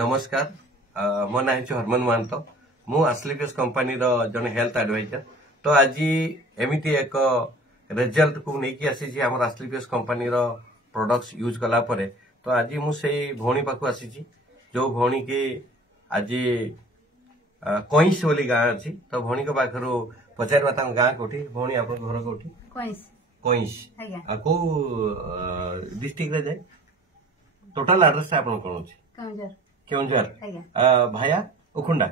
नमस्कार मो ना हरमन महंत मु आस्लिपियस कंपनी जन हेल्थ एडवाइजर। तो आज एमती एक रिजल्ट को लेकिन आसी आम आस्लिपियस कंपनी प्रोडक्ट्स यूज कला परे। तो आज मुझे भौणी पाक आसी जो भौणी की आज कईस बोली गाँ अच्छी। तो भौणी के पाखर पचार गाँ कौटी भौणी आप घर कौटी कईस कौ डिस्ट्रिक्ट रे जाए टोटाल एड्रेस आप कौन अच्छे केउंझर भाया उखुंडा।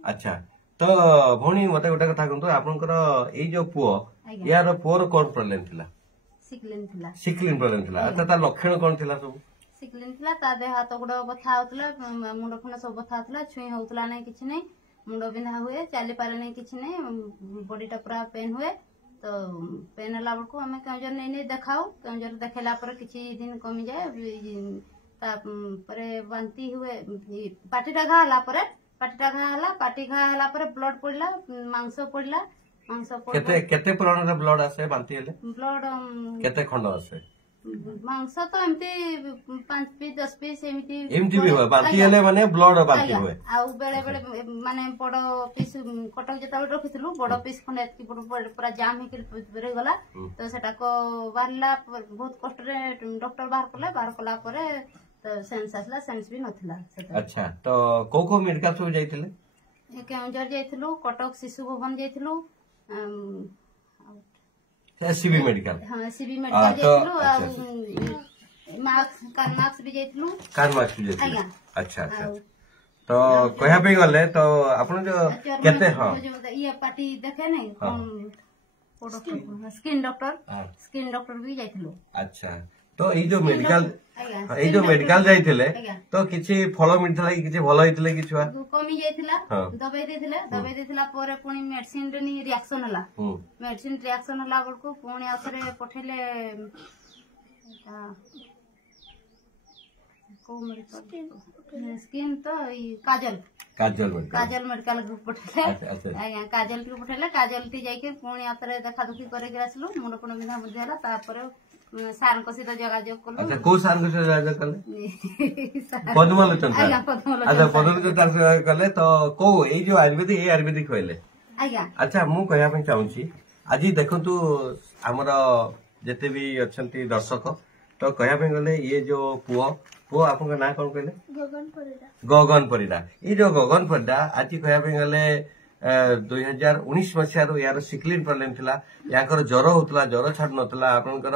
अच्छा तो भौणी मत गोटे कथा कहतु आपनकर ए जो पुओ यार पुओर कौन प्रॉब्लम थिला? सिकलिन प्रॉब्लम थिला। अच्छा ता लक्षण कौन थिला? सब सिकलिन थिला ता देह हाथ गुड़ बथा होतला मुंड खुना सब बथा होतला छुई होतला नै किछ नै मुंड बिंधा हुए चली पारे नै किछ नै बॉडीटा पूरा पेन हुए। तो पेन हला बळको हमें केउंझर नै देखाऊ केउंझर देखेला पर किछ दिन कमी जाए तापरे बांती हुए पाटीटा घा हला पर पाटी घा हला पर ब्लड पड़ला मांस पड़ला मांस केते केते परिमाण रे ब्लड आसे बांती हेले ब्लड केते खंड आसे मांस तो एमती 5 पीस 10 पीस एमती भी हुए बांती हेले माने ब्लड बांती हुए आ बेले बेले माने बड़ पीस कटक जेता रखितलु बड़ पीस खंड एतकी पूरा जाम हे के गला। तो सेटा को बारला बहुत कष्ट रे डॉक्टर बाहर कला परे तो सेंस आसला सेंस भी नथिला। अच्छा तो को मेडिकल सब जाइथिले? केउंझर जाइथिलु कटक शिशु भवन जाइथिलु सीबी मेडिकल। हां सीबी मेडिकल जाइथिलु कार्नाक्स भी जाइथिलु अच्छा अच्छा तो कहया पे गले तो आपण जो केते हां ये पार्टी देखे नै स्किन डॉक्टर भी जाइथिलु। अच्छा तो ये जो मेडिकल जाइथिले तो किछि फलो मिलथला कि किछि भलो हितले कि छुआ कमी जाइथिला दबाई देथिला परे पुनी मेडिसिन रे नि रिएक्शन हला मेडिसिन रिएक्शन हला बळको पुनी आथरे पठेले को मेडिकल स्किन तो काजल मेडिकल ग्रुप पठेले आया काजल के पठेले काजल टी जाई के पुनी आथरे देखा दुखी करे के आसलो मुंड कोन बिना बुझाला तापर सार को सीधा जोगाजोग कलो। अच्छा को सार को जोगाजोग कले पद्मलोचन सर? अच्छा पद्मलोचन सर कले तो को ए जो आयुर्वेदिक होइले आज्ञा। अच्छा मु कहया पे चाहूची आज देखंतु हमर जते भी अछंती दर्शक तो कहया पे गले ये जो पुओ आपन ना कोन कहले? गगन परिडा। ये जो गगन परिडा आज कहया पे गले 2019 मसीह यार सिकलिन प्रॉब्लम थिला याकर ज्वर होतला ज्वर छाड़ नतला आपनकर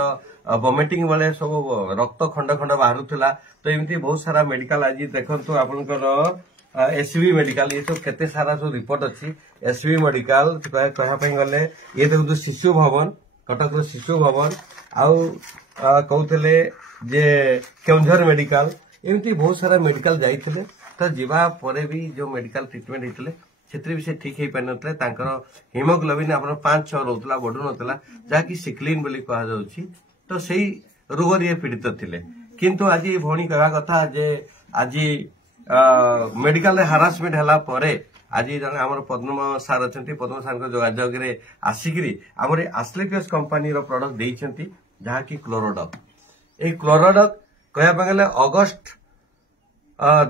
वोमिटिंग वाले सब रक्त खंड खंड बाहरुतला। तो एमती बहुत सारा मेडिकल आज देखंतु आपनकर एसबी मेडिकल ये सब केते सारा सब रिपोर्ट अछि एसबी मेडिकल कहया पे गले ये देखंतु शिशु भवन कटक रो शिशु भवन आउ कहउतले जे केउंझर मेडिकल एमती बहुत सारा मेडिकल जाइथिले। तो जीवा परे भी जो मेडिकल ट्रीटमेंट हेतले क्षेत्र भी से ठीक हो पार हिमोग्लोबिन आप 5-6 रोला बढ़ू नाला जहाँकि सिकलिन बोली कह जाउछि। तो सही रोग ये पीड़ित थिले किंतु आज भौणी कहवा कथा जे आज मेडिकल हारासमेंट हला परे आज जने हमर पद्म सार अछंती पद्म सार को जोगाजोग रे आसिकरी हमर आस्लिपियस कंपनी रो प्रोडक्ट देइछंती जहाँकि क्लोरोडॉक। ए क्लोरोडॉक कहया गले अगस्त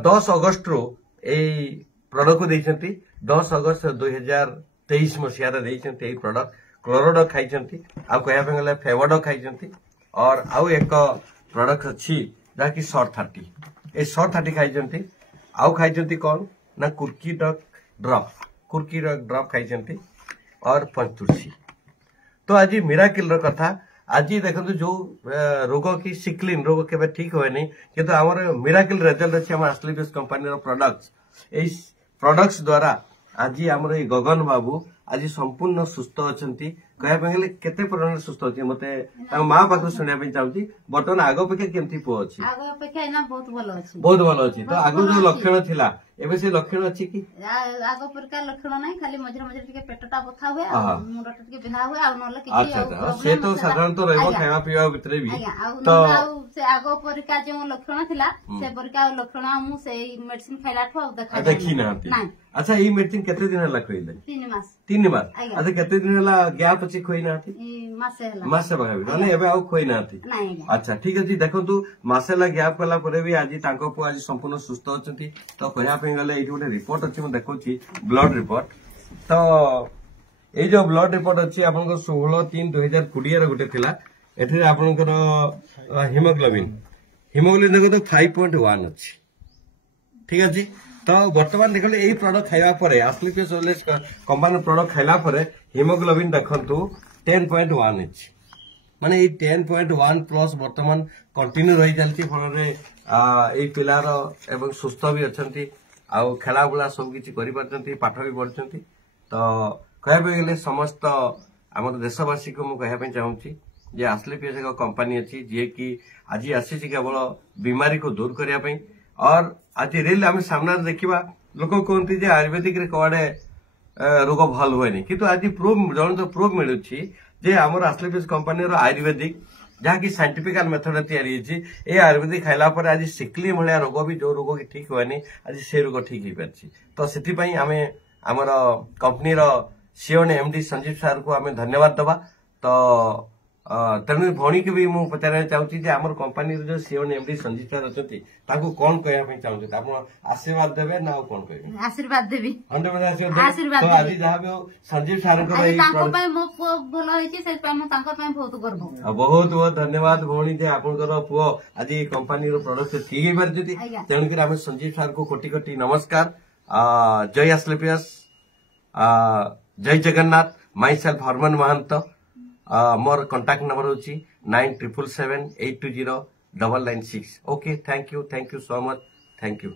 10 अगस्त रो ए प्रोडक्ट को देइछंती 10 अगस्त 2023 मसीह रे प्रोडक्ट क्लोरोडॉक खाइछंती आ कहया पे गले फेवोडॉक खाइछंती और आउ एक प्रोडक्ट अछि जाकी शॉर्ट 30 ए शॉर्ट 30 खाइछंती आउ खाइछंती कोन ना कुर्की ड्रॉप खाइछंती और पंचतुलसी। तो आज मिराकिल रो कथा आज देखंतु जो रोग की सिकलिन रोग केबे ठीक होय नै किंतु हमर मिराकिल रिजल्ट अछि हमर आस्लिपियस कंपनी रो प्रोडक्ट्स ए प्रोडक्ट्स द्वारा आज आमर ये गगन बाबू आज संपूर्ण सुस्थ अछंती कहया पे केते परिमाण सुस्थ अछि मते मां पाखु सुनिया पे चाहूची बर्तमान आगो पे केमती पो अछि? आगो पे ना बहुत भलो अछि तो आगो जो लक्षण थिला एबे से लक्षण अछि कि आगो प्रकार लक्षण नहीं खाली मझे मझे टिके पेटटा बथा हुए मुंडटा टिके बिंधा हुए आ नले कि अच्छा से तो साधारण तो रहबो खावा पीवा भितरे भी तो से आगो प्रकार जो लक्षण थिला से प्रकार लक्षण मु से मेडिसिन खाइला ठो देखि ना अच्छा ई मेडिसिन केते दिन हला खइले 3 मास अच्छा केते दिन हला गैप अछि खोइ ना मासे भाबी नले एबे आउ खोइ ना अच्छा ठीक अछि देखंतु मासे ला गैप कला परे भी आज तांको पु आज संपूर्ण सुस्थ अछंती तो कहया पे गले एठी गोटे रिपोर्ट अछि म देखौची ब्लड रिपोर्ट तो ए जो ब्लड रिपोर्ट अछि आपन 16/3/2020 रे गोटे थिला एठी आपनकर हीमोग्लोबिन देखो तो 5.1 अछि ठीक अछि तो वर्तमान देखले एई प्रोडक्ट खाइबा परे एस्क्लेपियस ओइलेस कंपनी प्रोडक्ट खाइला परे हीमोग्लोबिन देखंतु 10.1 अछि माने ए 10.1 प्लस वर्तमान कंटिन्यू रही चलती फल रे ए पिलार एवं सुस्थ भी अछंती आ खेला बुला सब किछि करि परछंती पाठ भी पढछंती तो कहबे गेले समस्त हमर देशवासी को मु कहया पे चाहूची जे एस्क्लेपियस एक कंपनी अछि जे कि आज आसी केवल बीमारी को दूर करिया पे और आज रियल हम सामने देखिबा लोक कोंती जे आयुर्वेदिक रे कोडे रोग भल होय नै किंतु आज प्रूफ जण तो प्रूफ मिलुची जे हमर एस्क्लेपियस कंपनी रो आयुर्वेदिक जहाँ की साइंटिफिकल मेथड तैयारी ए आयुर्वेदिक खाइला पर आज सिकली भाया रोग भी जो रोग की ठीक हुए आज से रोग ठीक हो पार्टी तो से आमर कंपनी सीओ ने एमडी संजीव सार को आम धन्यवाद दबा तो तेणु भौणी की भी मुझे पचार चाहूँगी आम कंपनी जो सीओ ने एमडी संजीव सार अच्छा कौन कहना चाहते आप आशीर्वाद देवे ना कौन कहे आशीर्वाद देवी 100% आशीर्वाद तो आज जहाँ भी संजीव सार बहुत बहुत धन्यवाद भौणी जे आपनकर पुओ आज कंपनी प्रोडक्ट ठीक हो पार्टी तेणुक आम संजीव सार को कोटि कोटि नमस्कार जय एस्क्लेपियस जय जगन्नाथ माई सेल्फ हरमन महंत मोर कांटेक्ट नंबर होची 9777820996 okay thank you so much thank you